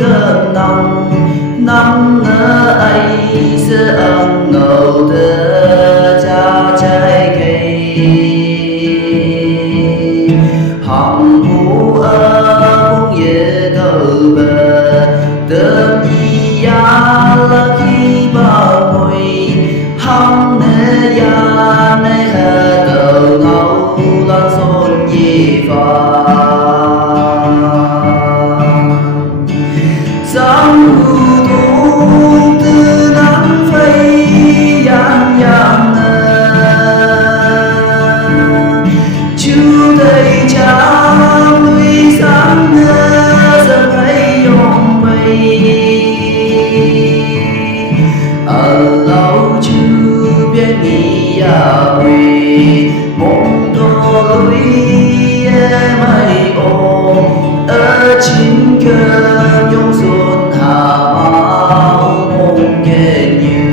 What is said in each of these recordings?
thơm nồng nắng nở ấy sẽ ấm ngầu tơ cha trái cây hồng vũ ơ cũng ye thơ bờ tơ nhi ya là khi bao mùi hồng nè ya nè hè tơ ngầu lan xôn gì phà giang hữu thu từ nắng phây yang yang chú đầy cha nuôi sáng nơ giờ thấy yong mây ở lâu chú biết nghĩ à quỳ mong đôi mây ô ở chính cơn yong xuân hà máu mong kề như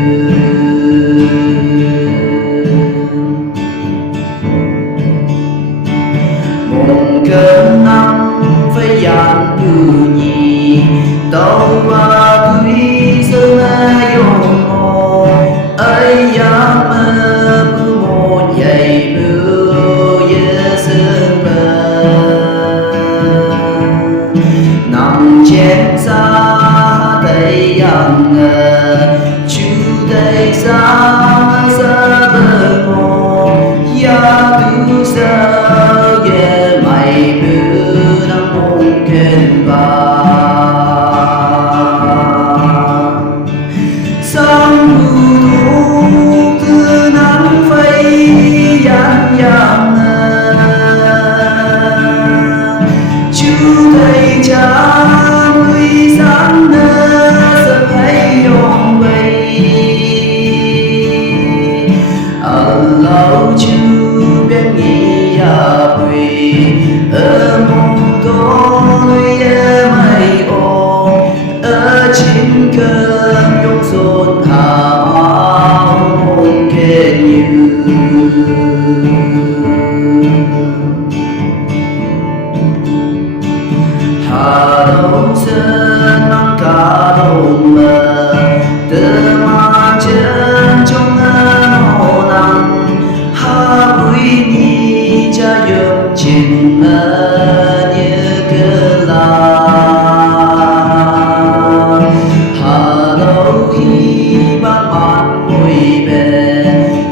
mong cơn nắng phải dàn bưu nhì tàu qua quý sơ mê yong mô ấy ya mơ bưu một dày bưu ye sương bờ nằm chén xa tay yang chú tay xa xa bờ mô ya tu sa ye mày bưu đang mong kên ba sáng hữu từ nắng phây yang yang chú thầy cha nuôi sáng nơ giờ thấy yong mây ở lâu chú biết nghĩ à quỳ ở mong tôi mây ô ở chính cơn yong xuân hà máu mong kề như hà đông sơn nắng cả đông mờ từ mà chân trong hồ nắng hà quý ni cha yếm trình như cơ la hà đâu khi ban ban ngồi bên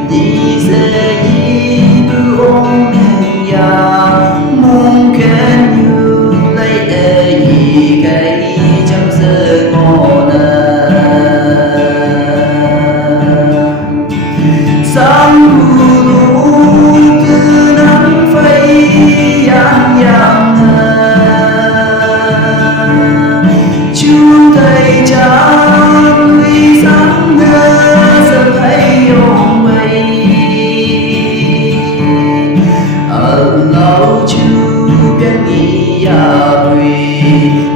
đi sẽ đi từ ôm ya mong khen như lấy gì cái trong sự ngộ nơ sáng hữu từ nắng phây yang yang chú thầy cha nuôi sáng nơ giờ thấy yong mây ở lâu chú biết nghĩ à quỳ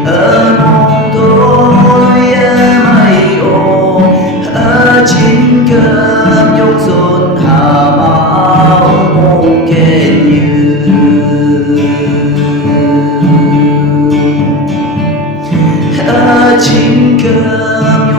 ở mong tôi mây ô ở chính cơn yong xuân hà máu mong kề như ở chính cơn